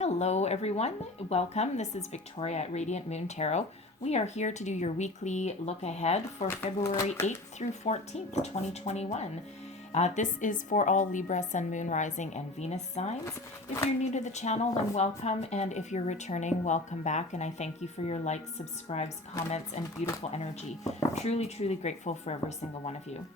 Hello everyone, welcome. This is Victoria at Radiant Moon Tarot. We are here to do your weekly look ahead for February 8th through 14th, 2021. This is for all Libra, Sun, Moon, Rising, and Venus signs. If you're new to the channel, then welcome, and if you're returning, welcome back, and I thank you for your likes, subscribes, comments, and beautiful energy. Truly, truly grateful for every single one of you.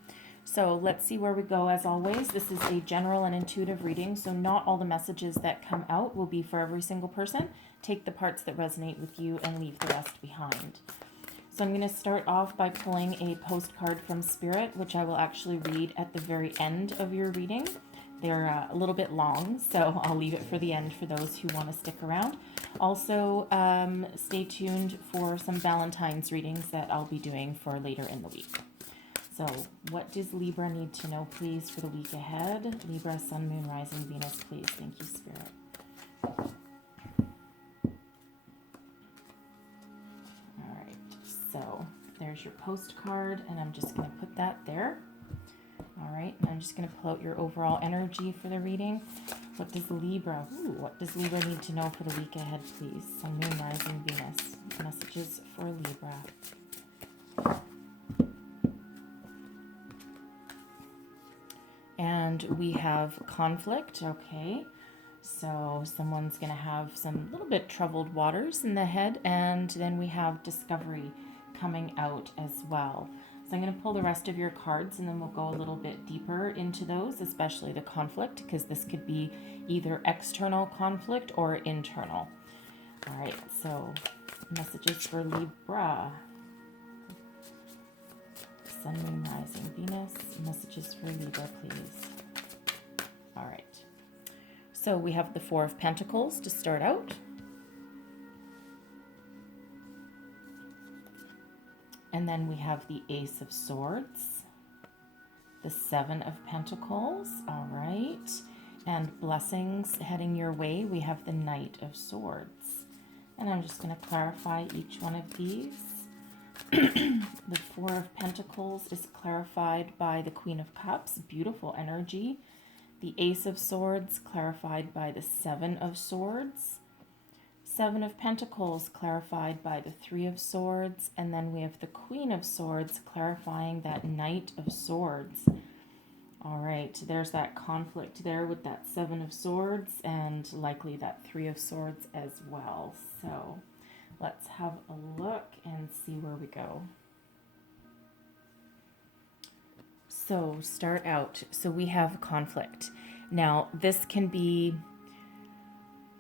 So let's see where we go. As always, this is a general and intuitive reading, so not all the messages that come out will be for every single person. Take the parts that resonate with you and leave the rest behind. So I'm going to start off by pulling a postcard from Spirit, which I will actually read at the very end of your reading. They're a little bit long, so I'll leave it for the end for those who want to stick around. Also, stay tuned for some Valentine's readings that I'll be doing for later in the week. So, what does Libra need to know, please, for the week ahead? Libra, Sun, Moon, Rising, Venus, please. Thank you, Spirit. All right, so there's your postcard, and I'm just going to put that there. All right, and I'm just going to pull out your overall energy for the reading. What does Libra need to know for the week ahead, please? Sun, Moon, Rising, Venus. Messages for Libra. And we have conflict, okay. So someone's going to have some little bit troubled waters in the head, and then we have discovery coming out as well. So I'm going to pull the rest of your cards, and then we'll go a little bit deeper into those, especially the conflict, because this could be either external conflict or internal. All right, so messages for Libra. Sun, Moon, Rising, Venus. Messages for Libra, please. All right. So we have the Four of Pentacles to start out. And then we have the Ace of Swords. The Seven of Pentacles. All right. And blessings heading your way. We have the Knight of Swords. And I'm just going to clarify each one of these. The Four of Pentacles is clarified by the Queen of Cups, beautiful energy. The Ace of Swords clarified by the Seven of Swords. Seven of Pentacles clarified by the Three of Swords. And then we have the Queen of Swords clarifying that Knight of Swords. All right, there's that conflict there with that Seven of Swords and likely that Three of Swords as well. So let's have a look and see where we go. So start out. So we have conflict. Now this can be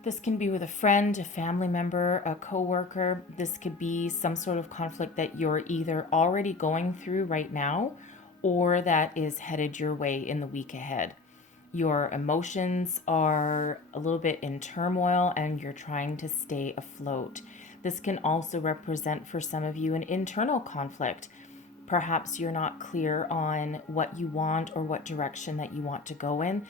with a friend, a family member, a coworker. This could be some sort of conflict that you're either already going through right now or that is headed your way in the week ahead. Your emotions are a little bit in turmoil and you're trying to stay afloat. This can also represent for some of you an internal conflict. Perhaps you're not clear on what you want or what direction that you want to go in.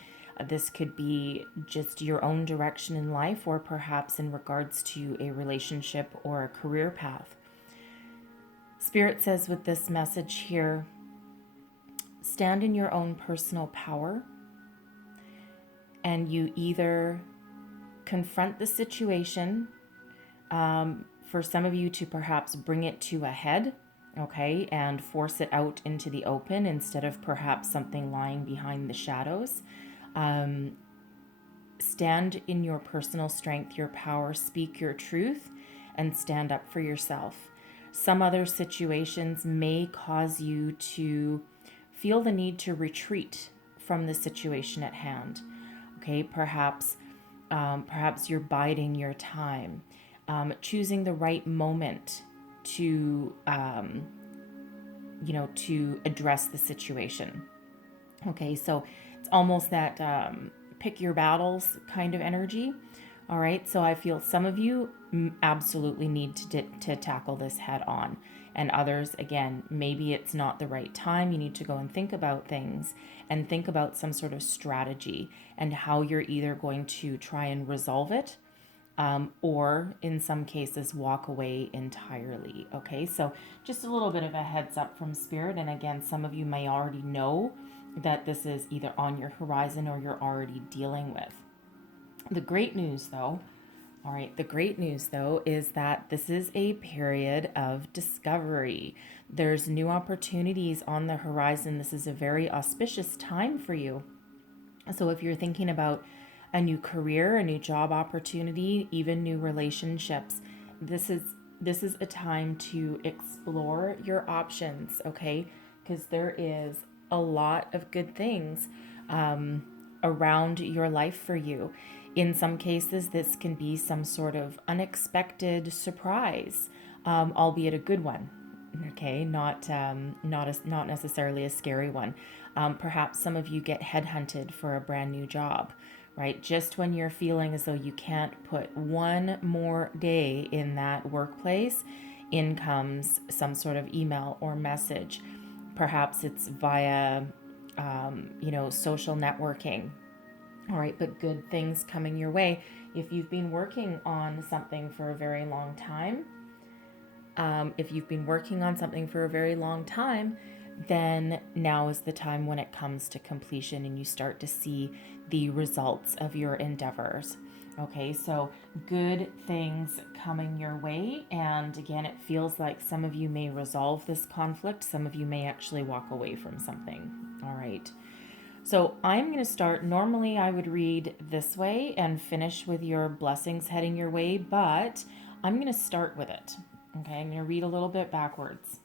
This could be just your own direction in life or perhaps in regards to a relationship or a career path. Spirit says with this message here, stand in your own personal power and you either confront the situation, for some of you to perhaps bring it to a head, okay, and force it out into the open instead of perhaps something lying behind the shadows. Stand in your personal strength, your power, speak your truth, and stand up for yourself. Some other situations may cause you to feel the need to retreat from the situation at hand. Okay, perhaps you're biding your time, choosing the right moment to to address the situation. Okay, so it's almost that pick your battles kind of energy. All right, so I feel some of you absolutely need to tackle this head on, and others, again, maybe it's not the right time. You need to go and think about things and think about some sort of strategy and how you're either going to try and resolve it, or in some cases walk away entirely. Okay, so just a little bit of a heads up from Spirit. And again, some of you may already know that this is either on your horizon or you're already dealing with. The great news, though, All right, the great news though is that this is a period of discovery. There's new opportunities on the horizon. This is a very auspicious time for you. So if you're thinking about a new career, a new job opportunity, even new relationships, this is a time to explore your options, okay? Because there is a lot of good things around your life for you. In some cases, this can be some sort of unexpected surprise, albeit a good one. Okay, not necessarily a scary one. Perhaps some of you get headhunted for a brand new job, right? Just when you're feeling as though you can't put one more day in that workplace, in comes some sort of email or message. Perhaps it's via, social networking. All right, but good things coming your way. If you've been working on something for a very long time, then now is the time when it comes to completion and you start to see the results of your endeavors. Okay, so good things coming your way. And again, it feels like some of you may resolve this conflict. Some of you may actually walk away from something. All right. So I'm going to start. Normally, I would read this way and finish with your blessings heading your way, but I'm going to start with it. Okay, I'm going to read a little bit backwards.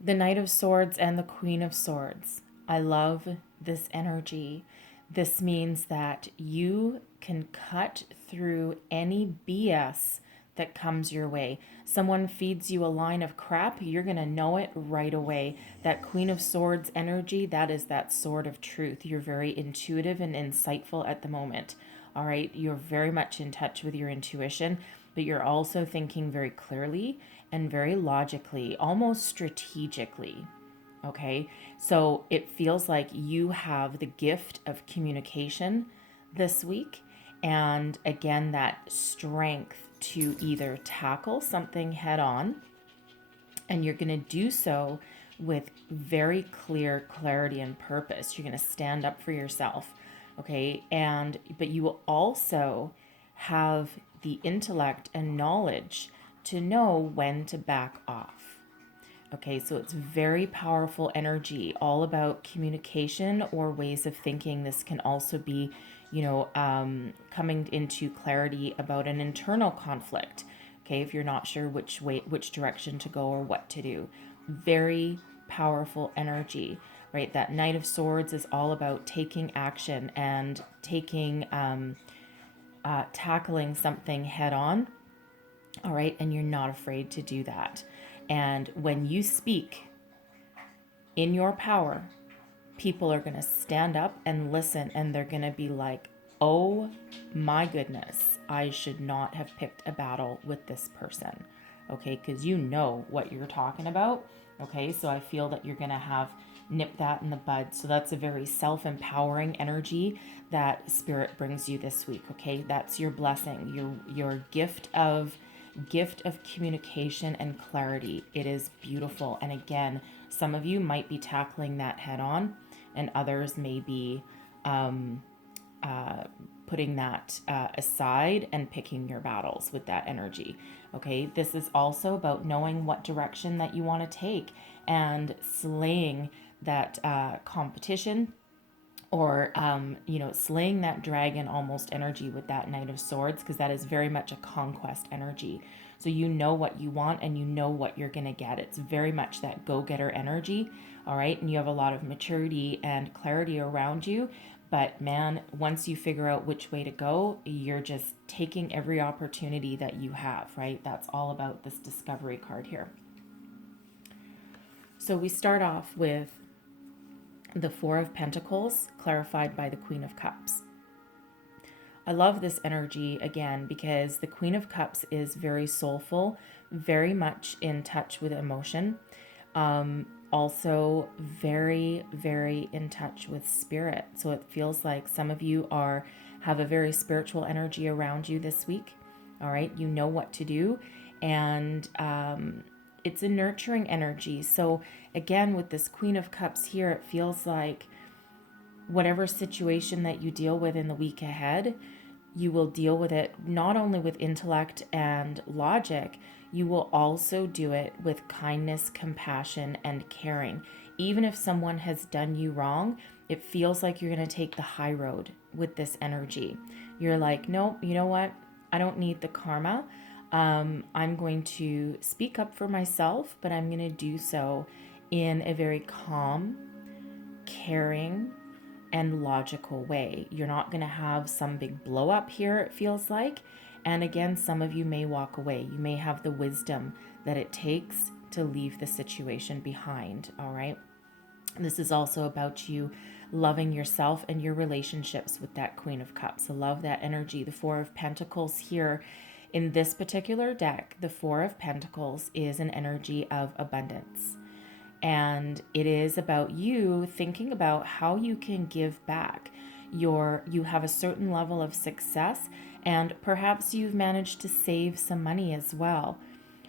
The Knight of Swords and the Queen of Swords. I love this energy. This means that you can cut through any BS that comes your way. Someone feeds you a line of crap, you're going to know it right away. That Queen of Swords energy, that is that sword of truth. You're very intuitive and insightful at the moment. All right, you're very much in touch with your intuition, but you're also thinking very clearly and very logically, almost strategically. Okay, so it feels like you have the gift of communication this week. And again, that strength to either tackle something head on, and you're going to do so with very clear clarity and purpose. You're going to stand up for yourself. Okay, but you will also have the intellect and knowledge to know when to back off. Okay, so it's very powerful energy, all about communication or ways of thinking. This can also be, coming into clarity about an internal conflict. Okay, if you're not sure which direction to go or what to do. Very powerful energy, right? That Knight of Swords is all about taking action and tackling something head on. All right, and you're not afraid to do that. And when you speak in your power, people are going to stand up and listen, and they're going to be like, oh my goodness, I should not have picked a battle with this person. Okay, because you know what you're talking about. Okay, so I feel that you're going to have nipped that in the bud. So that's a very self-empowering energy that Spirit brings you this week. Okay, that's your blessing, your gift of communication and clarity. It is beautiful. And again, some of you might be tackling that head on, and others may be putting that aside and picking your battles with that energy. Okay, this is also about knowing what direction that you want to take and slaying that competition, or slaying that dragon almost energy with that Knight of Swords, because that is very much a conquest energy. So you know what you want and you know what you're going to get. It's very much that go-getter energy. All right, and you have a lot of maturity and clarity around you. But man, once you figure out which way to go, you're just taking every opportunity that you have, right? That's all about this discovery card here. So we start off with the Four of Pentacles, clarified by the Queen of Cups. I love this energy again because the Queen of Cups is very soulful, very much in touch with emotion. Also very, very in touch with spirit. So it feels like some of you have a very spiritual energy around you this week. All right, you know what to do, and it's a nurturing energy. So again, with this Queen of Cups here, it feels like whatever situation that you deal with in the week ahead, you will deal with it not only with intellect and logic, you will also do it with kindness, compassion, and caring. Even if someone has done you wrong, it feels like you're going to take the high road with this energy. You're like, no, you know what? I don't need the karma. I'm going to speak up for myself, but I'm going to do so in a very calm, caring, and logical way. You're not going to have some big blow up here, it feels like. And again, some of you may walk away. You may have the wisdom that it takes to leave the situation behind, all right? This is also about you loving yourself and your relationships with that Queen of Cups. I love that energy. The Four of Pentacles here in this particular deck, the Four of Pentacles is an energy of abundance. And it is about you thinking about how you can give back. You have a certain level of success, and perhaps you've managed to save some money as well.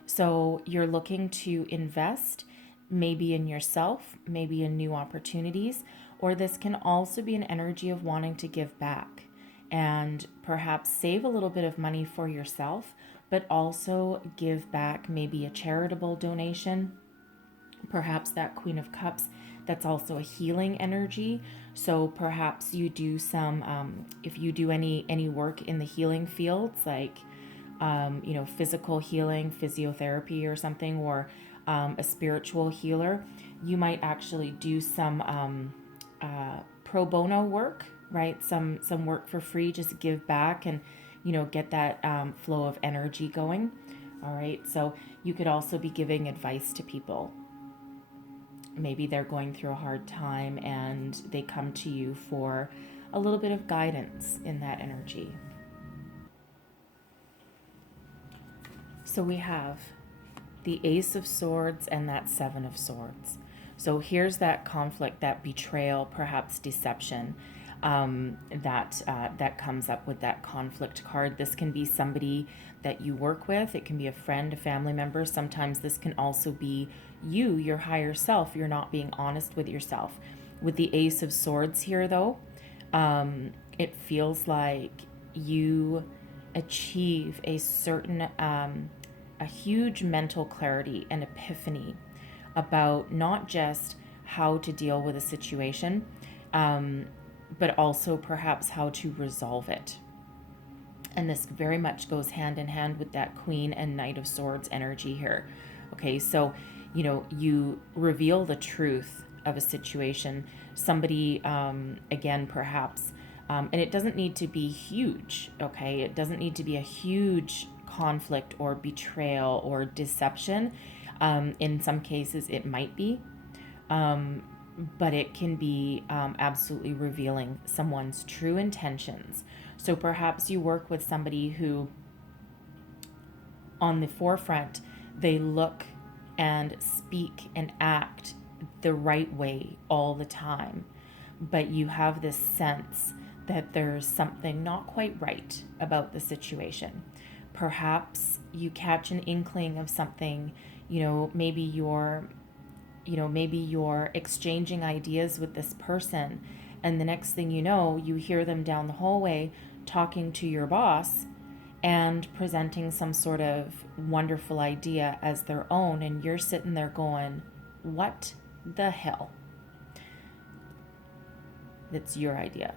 So you're looking to invest maybe in yourself, maybe in new opportunities, or this can also be an energy of wanting to give back and perhaps save a little bit of money for yourself, but also give back maybe a charitable donation. Perhaps that Queen of Cups, that's also a healing energy. So perhaps you do some, if you do any work in the healing fields, like, physical healing, physiotherapy or something, or a spiritual healer, you might actually do some pro bono work, right? Some work for free, just give back and, get that flow of energy going. All right. So you could also be giving advice to people. Maybe they're going through a hard time and they come to you for a little bit of guidance in that energy. So we have the Ace of Swords and that Seven of Swords. So here's that conflict, that betrayal, perhaps deception, that comes up with that conflict card. This can be somebody that you work with. It can be a friend, a family member. Sometimes this can also be you, your higher self. You're not being honest with yourself. With the Ace of Swords here, though, it feels like you achieve a certain, a huge mental clarity and epiphany about not just how to deal with a situation, but also perhaps how to resolve it. And this very much goes hand in hand with that Queen and Knight of Swords energy here. Okay, so, you reveal the truth of a situation. Somebody, again, perhaps, and it doesn't need to be huge, okay? It doesn't need to be a huge conflict or betrayal or deception. In some cases, it might be, but it can be absolutely revealing someone's true intentions. So perhaps you work with somebody who, on the forefront, they look and speak and act the right way all the time, but you have this sense that there's something not quite right about the situation. Perhaps you catch an inkling of something, maybe you're exchanging ideas with this person, and the next thing you know, you hear them down the hallway talking to your boss and presenting some sort of wonderful idea as their own, and you're sitting there going, what the hell? That's your idea.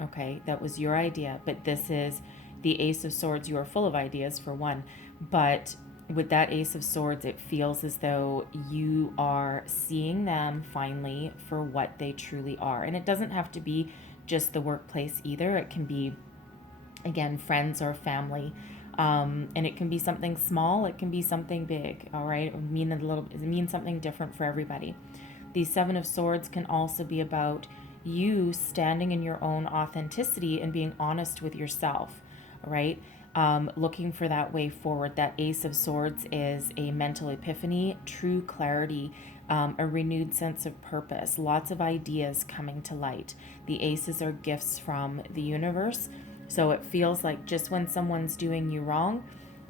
Okay, that was your idea, but this is the Ace of Swords. You are full of ideas, for one, but with that Ace of Swords, it feels as though you are seeing them finally for what they truly are. And it doesn't have to be just the workplace either. It can be, again, friends or family. And it can be something small. It can be something big. All right. It means something different for everybody. The Seven of Swords can also be about you standing in your own authenticity and being honest with yourself. All right. Looking for that way forward. That Ace of Swords is a mental epiphany, true clarity, a renewed sense of purpose, lots of ideas coming to light. The aces are gifts from the universe. So it feels like just when someone's doing you wrong,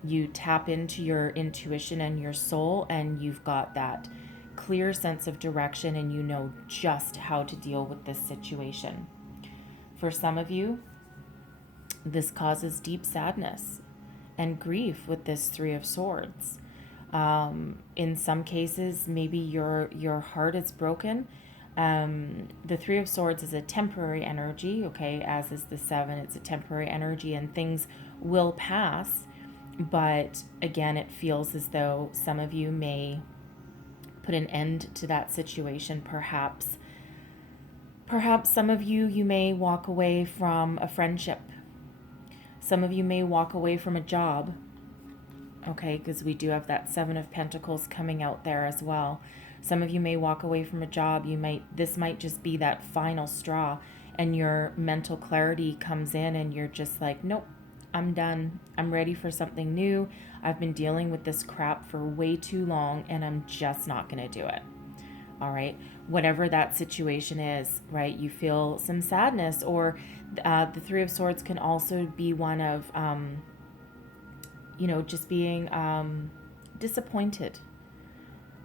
you tap into your intuition and your soul, and you've got that clear sense of direction, and you know just how to deal with this situation. For some of you, This causes deep sadness and grief with this Three of Swords. In some cases, maybe your heart is broken. The Three of Swords is a temporary energy, okay, as is the Seven. It's a temporary energy and things will pass. But again, it feels as though some of you may put an end to that situation. Perhaps some of you may walk away from a friendship. Some of you may walk away from a job. Okay, because we do have that Seven of Pentacles coming out there as well. Some of you may walk away from a job. This might just be that final straw, and your mental clarity comes in and you're just like, nope, I'm done. I'm ready for something new. I've been dealing with this crap for way too long and I'm just not going to do it. All right. Whatever that situation is, right? You feel some sadness, or the Three of Swords can also be one of, just being disappointed.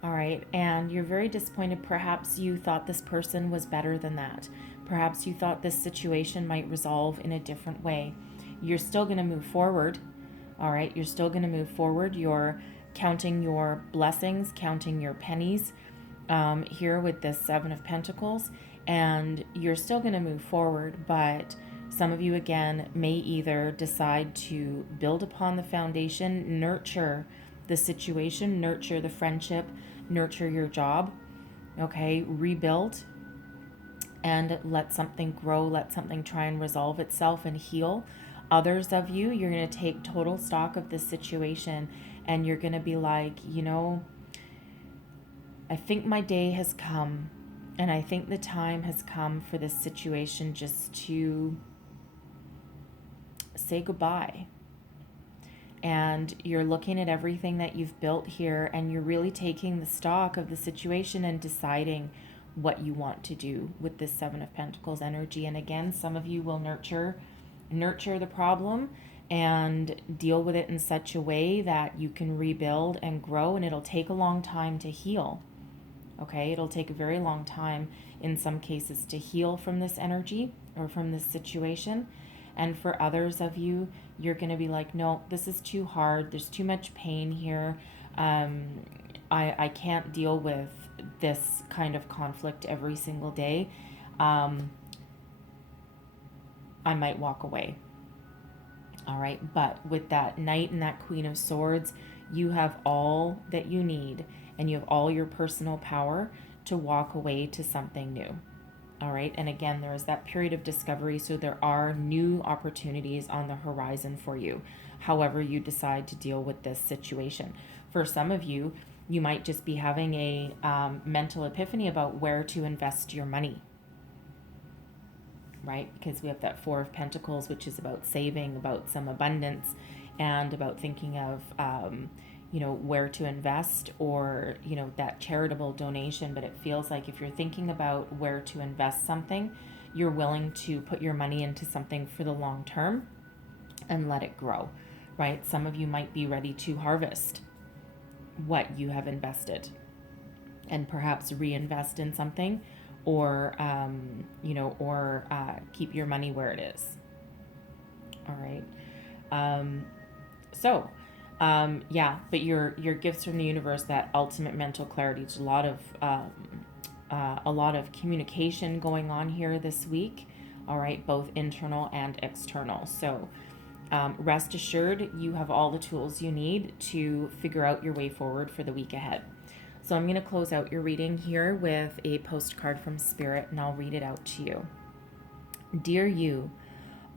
All right. And you're very disappointed. Perhaps you thought this person was better than that. Perhaps you thought this situation might resolve in a different way. You're still going to move forward. All right. You're still going to move forward. You're counting your blessings, counting your pennies here with this Seven of Pentacles. And you're still going to move forward. But some of you, again, may either decide to build upon the foundation, nurture the situation, nurture the friendship, nurture your job, okay, rebuild, and let something grow, let something try and resolve itself and heal. Others of you, you're going to take total stock of this situation and you're going to be like, I think my day has come, and I think the time has come for this situation just to say goodbye. And you're looking at everything that you've built here, and you're really taking the stock of the situation and deciding what you want to do with this Seven of Pentacles energy. And again, some of you will nurture the problem and deal with it in such a way that you can rebuild and grow, and it'll take a long time to heal. Okay, it'll take a very long time in some cases to heal from this energy or from this situation. And for others of you, you're going to be like, no, this is too hard. There's too much pain here. I can't deal with this kind of conflict every single day. I might walk away. All right. But with that Knight and that Queen of Swords, you have all that you need, and you have all your personal power to walk away to something new. All right. And again, there is that period of discovery. So there are new opportunities on the horizon for you, however you decide to deal with this situation. For some of you, you might just be having a mental epiphany about where to invest your money, right? Because we have that Four of Pentacles, which is about saving, about some abundance, and about thinking of, where to invest, or, that charitable donation. But it feels like if you're thinking about where to invest something, you're willing to put your money into something for the long term and let it grow, right? Some of you might be ready to harvest what you have invested and perhaps reinvest in something, or, keep your money where it is. All right. But your gifts from the universe, that ultimate mental clarity. There's a lot of communication going on here this week. All right, both internal and external. So rest assured, you have all the tools you need to figure out your way forward for the week ahead. So I'm going to close out your reading here with a postcard from Spirit, and I'll read it out to you. Dear you,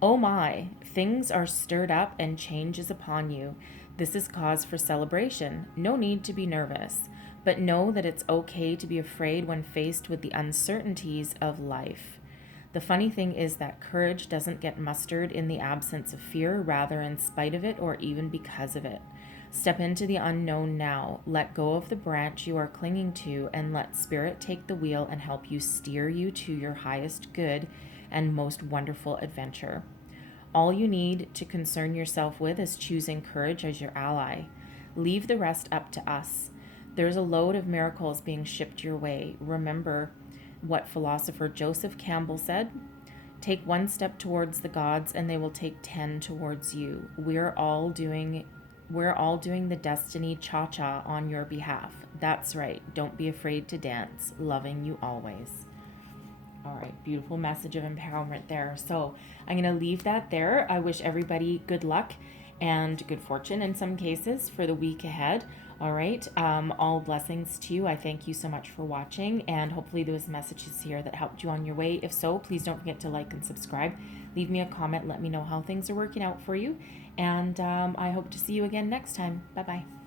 oh my, things are stirred up and change is upon you. This is cause for celebration. No need to be nervous, but know that it's okay to be afraid when faced with the uncertainties of life. The funny thing is that courage doesn't get mustered in the absence of fear, rather in spite of it or even because of it. Step into the unknown now. Let go of the branch you are clinging to and let Spirit take the wheel and help you steer you to your highest good and most wonderful adventure. All you need to concern yourself with is choosing courage as your ally. Leave the rest up to us. There's a load of miracles being shipped your way. Remember what philosopher Joseph Campbell said: Take one step towards the gods and they will take 10 towards you. We're all doing the destiny cha-cha on your behalf. That's right. Don't be afraid to dance. Loving you always. All right, beautiful message of empowerment there. So I'm going to leave that there. I wish everybody good luck and good fortune in some cases for the week ahead. All right, all blessings to you. I thank you so much for watching, and hopefully there was messages here that helped you on your way. If so, please don't forget to like and subscribe. Leave me a comment. Let me know how things are working out for you, and I hope to see you again next time. Bye-bye.